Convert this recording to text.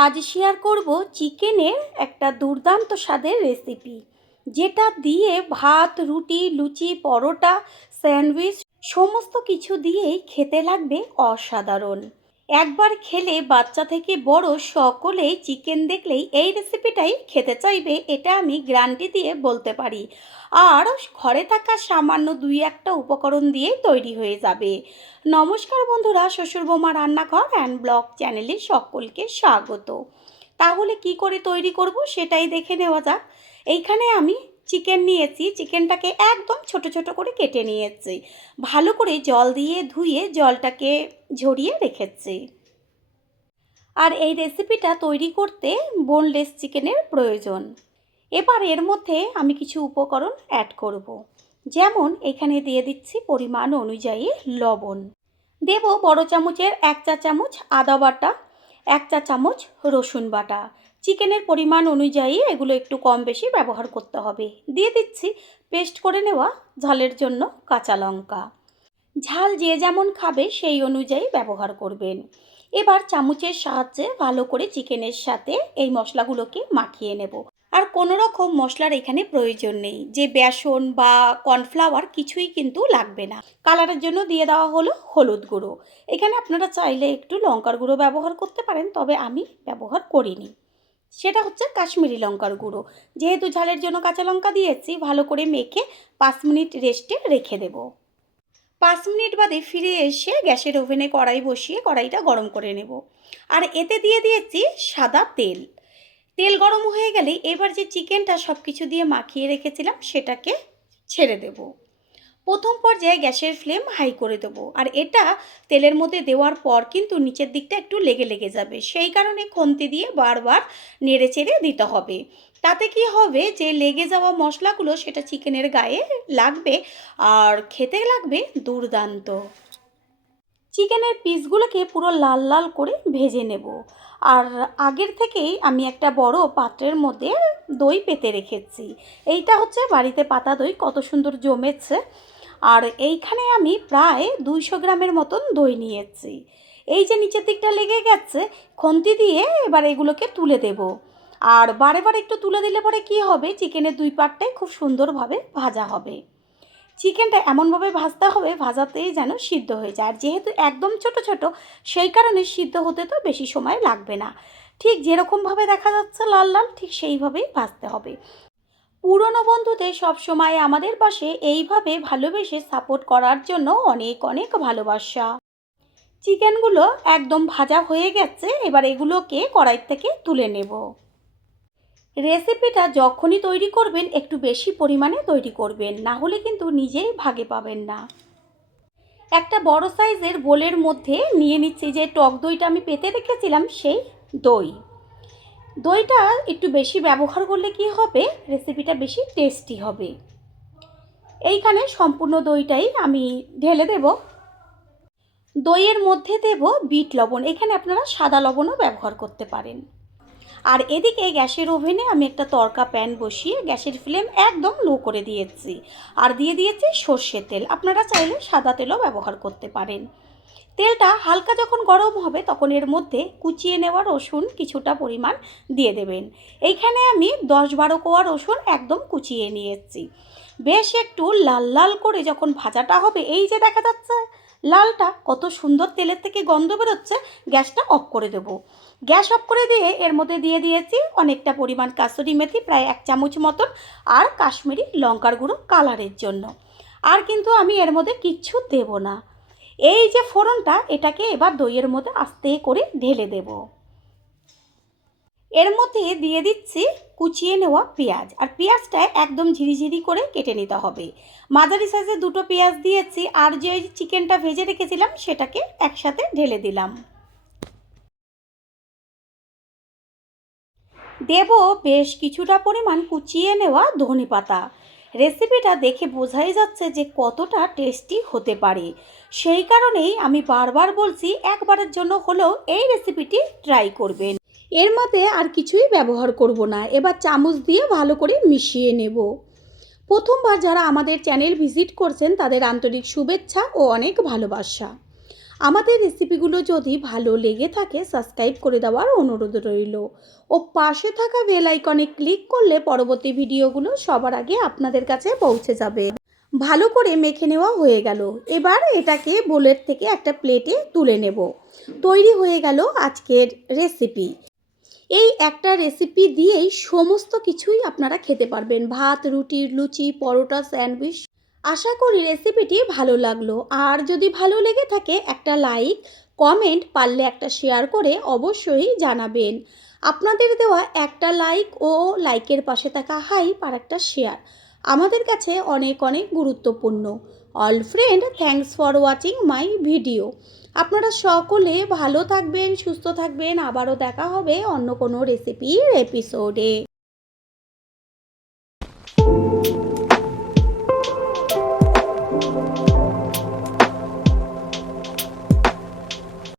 আজ শেয়ার করব চিকেনের একটা দুর্দান্ত স্বাদের রেসিপি, যেটা দিয়ে ভাত, রুটি, লুচি, পরোটা, স্যান্ডউইচ সমস্ত কিছু দিয়েই খেতে লাগবে অসাধারণ। একবার খেলে বাচ্চা থেকে বড় সকলেই চিকেন দেখলেই এই রেসিপিটাই খেতে চাইবে, এটা আমি গ্যারান্টি দিয়ে বলতে পারি। আর ঘরে থাকা সামান্য দুই একটা উপকরণ দিয়েই তৈরি হয়ে যাবে। নমস্কার বন্ধুরা, শ্বশুর বৌমা রান্নাঘর অ্যান্ড ব্লগ চ্যানেলে সকলকে স্বাগত। তাহলে কি করে তৈরি করব সেটাই দেখে নেওয়া যাক। এইখানে আমি চিকেন নিয়েছি, চিকেনটাকে একদম ছোট ছোট করে কেটে নিয়েছি, ভালো করে জল দিয়ে ধুয়ে জলটাকে ঝরিয়ে রেখেছি। আর এই রেসিপিটা তৈরি করতে বোনলেস চিকেনের প্রয়োজন। এবার এর মধ্যে আমি কিছু উপকরণ অ্যাড করব। যেমন এখানে দিয়ে দিচ্ছি পরিমাণ অনুযায়ী লবণ, দেব বড় চামচের 1 চা চামচ আদা বাটা, 1 চা চামচ রসুন বাটা। চিকেনের পরিমাণ অনুযায়ী এগুলো একটু কম বেশি ব্যবহার করতে হবে। দিয়ে দিচ্ছি পেস্ট করে নেওয়া ঝালের জন্য কাঁচা লঙ্কা। ঝাল যে যেমন খাবে সেই অনুযায়ী ব্যবহার করবেন। এবার চামচের সাহায্যে ভালো করে চিকেনের সাথে এই মশলাগুলোকে মাখিয়ে নেব। আর কোনো রকম মশলার এখানে প্রয়োজন নেই, যে বেসন বা কর্নফ্লাওয়ার কিছুই কিন্তু লাগবে না। কালারের জন্য দিয়ে দেওয়া হলো হলুদ গুঁড়ো। এখানে আপনারা চাইলে একটু লঙ্কার গুঁড়ো ব্যবহার করতে পারেন, তবে আমি ব্যবহার করিনি। সেটা হচ্ছে কাশ্মীরি লঙ্কার গুঁড়ো। যেহেতু ঝালের জন্য কাঁচা লঙ্কা দিয়েছি, ভালো করে মেখে 5 মিনিট রেস্টে রেখে দেব। 5 মিনিট বাদে ফিরে এসে গ্যাসের ওভেনে কড়াই বসিয়ে কড়াইটা গরম করে নেব। আর এতে দিয়ে দিয়েছি সাদা তেল। তেল গরম হয়ে গেলে এবার যে চিকেনটা সব কিছু দিয়ে মাখিয়ে রেখেছিলাম সেটাকে ছেড়ে দেব। প্রথম পর্যায়ে গ্যাসের ফ্লেম হাই করে দেবো। আর এটা তেলের মধ্যে দেওয়ার পর কিন্তু নিচের দিকটা একটু লেগে লেগে যাবে, সেই কারণে খুন্তি দিয়ে বারবার নেড়ে চেড়ে দিতে হবে। তাতে কি হবে, যে লেগে যাওয়া মশলাগুলো সেটা চিকেনের গায়ে লাগবে আর খেতে লাগবে দুর্দান্ত। চিকেনের পিসগুলোকে পুরো লাল লাল করে ভেজে নেব। আর আগের থেকেই আমি একটা বড় পাত্রের মধ্যে দই পেতে রেখেছি। এইটা হচ্ছে বাড়িতে পাতা দই, কত সুন্দর জমেছে। আর এইখানে আমি প্রায় 200 গ্রামের মতন দই নিয়েছি। এই যে নিচের দিকটা লেগে গেছে, খুন্তি দিয়ে এবার এগুলোকে তুলে দেব। আর বারে বারে একটু তুলে দিলে পরে কি হবে, চিকেনের দুই পাটটাই খুব সুন্দরভাবে ভাজা হবে। চিকেনটা এমনভাবে ভাজতে হবে ভাজাতেই যেন সিদ্ধ হয়ে যায়। আর যেহেতু একদম ছোট ছোট, সেই কারণে সিদ্ধ হতে তো বেশি সময় লাগবে না। ঠিক যেরকমভাবে দেখা যাচ্ছে লাল লাল, ঠিক সেইভাবেই ভাজতে হবে। পুরনো বন্ধুদের সবসময় আমাদের পাশে এইভাবে ভালোবেসে সাপোর্ট করার জন্য অনেক অনেক ভালোবাসা। চিকেনগুলো একদম ভাজা হয়ে গেছে, এবার এগুলোকে কড়াই থেকে তুলে নেব। রেসিপিটা যখনই তৈরি করবেন একটু বেশি পরিমাণে তৈরি করবেন, না হলে কিন্তু নিজেই ভাগে পাবেন না। একটা বড় সাইজের বোলের মধ্যে নিয়ে নিচ্ছি যে টক দইটা আমি পেতে রেখেছিলাম, সেই দই। দইটা একটু বেশি ব্যবহার করলে কি হবে, রেসিপিটা বেশি টেস্টি হবে। এইখানে সম্পূর্ণ দইটাই আমি ঢেলে দেব। দইয়ের মধ্যে দেব বিট লবণ, এখানে আপনারা সাদা লবণও ব্যবহার করতে পারেন। আর এদিকে গ্যাসের ওভেনে আমি একটা তড়কা প্যান বসিয়ে গ্যাসের ফ্লেম একদম লো করে দিয়েছি। আর দিয়ে দিয়েছি সর্ষের তেল, আপনারা চাইলে সাদা তেলও ব্যবহার করতে পারেন। তেলটা হালকা যখন গরম হবে তখন এর মধ্যে কুচিয়ে নেওয়া রসুন কিছুটা পরিমাণ দিয়ে দেবেন। এইখানে আমি 10-12 কোয়া রসুন একদম কুচিয়ে নিয়েছি। বেশ একটু লাল লাল করে যখন ভাজাটা হবে, এই যে দেখা যাচ্ছে লালটা কত সুন্দর তেলের থেকে গন্ধ বেরোচ্ছে, গ্যাসটা অফ করে দেব। গ্যাস অফ করে দিয়ে এর মধ্যে দিয়ে দিয়েছি অনেকটা পরিমাণ কাসুরি মেথি, প্রায় 1 চামচ মতন, আর কাশ্মীরি লঙ্কার গুঁড়ো কালারের জন্য। আর কিন্তু আমি এর মধ্যে কিচ্ছু দেব না। এই যে ফোড়নটা, এটাকে এবার দইয়ের মধ্যে আস্তে করে ঢেলে দেব। এর মধ্যে দিয়ে দিচ্ছি কুচিয়ে নেওয়া পেঁয়াজ, আর পেঁয়াজটা একদম ঝিরিঝিরি করে কেটে নিতে হবে। মাঝারি সাইজের 2টো পেঁয়াজ দিয়েছি, আর যে চিকেনটা ভেজে রেখেছিলাম সেটাকে একসাথে ঢেলে দিলাম। দেব বেশ কিছুটা পরিমাণ কুচিয়ে নেওয়া ধনেপাতা। রেসিপিটা দেখে বোঝাই যাচ্ছে যে কতটা টেস্টি হতে পারে, সেই কারণেই আমি বারবার বলছি একবারের জন্য হলেও এই রেসিপিটি ট্রাই করবেন। এর মধ্যে আর কিছুই ব্যবহার করব না, এবার চামচ দিয়ে ভালো করে মিশিয়ে নেব। প্রথমবার যারা আমাদের চ্যানেল ভিজিট করছেন তাদের আন্তরিক শুভেচ্ছা ও অনেক ভালোবাসা। আমাদের রেসিপিগুলো যদি ভালো লেগে থাকে সাবস্ক্রাইব করে দেওয়ার অনুরোধ রইল ও পাশে থাকা বেল আইকনে ক্লিক করলে পরবর্তী ভিডিওগুলো সবার আগে আপনাদের কাছে পৌঁছে যাবে। ভালো করে মেখে নেওয়া হয়ে গেল। এবার এটাকে বোলের থেকে একটা প্লেটে তুলে নেব। তৈরি হয়ে গেল আজকের রেসিপি। এই একটা রেসিপি দিয়েই সমস্ত কিছুই আপনারা খেতে পারবেন, ভাত, রুটি, লুচি, পরোটা, স্যান্ডউইচ। আশা করি রেসিপিটি ভালো লাগলো। আর যদি ভালো লেগে থাকে একটা লাইক, কমেন্ট, পারলে একটা শেয়ার করে অবশ্যই জানাবেন। আপনাদের দেওয়া একটা লাইক ও লাইকের পাশে থাকা হাইপ আর একটা শেয়ার আমাদের কাছে অনেক অনেক গুরুত্বপূর্ণ। All friend, thanks for watching my video. আপনারা সকলে ভালো থাকবেন, সুস্থ থাকবেন। আবারও দেখা হবে অন্য কোনো রেসিপির এপিসোডে।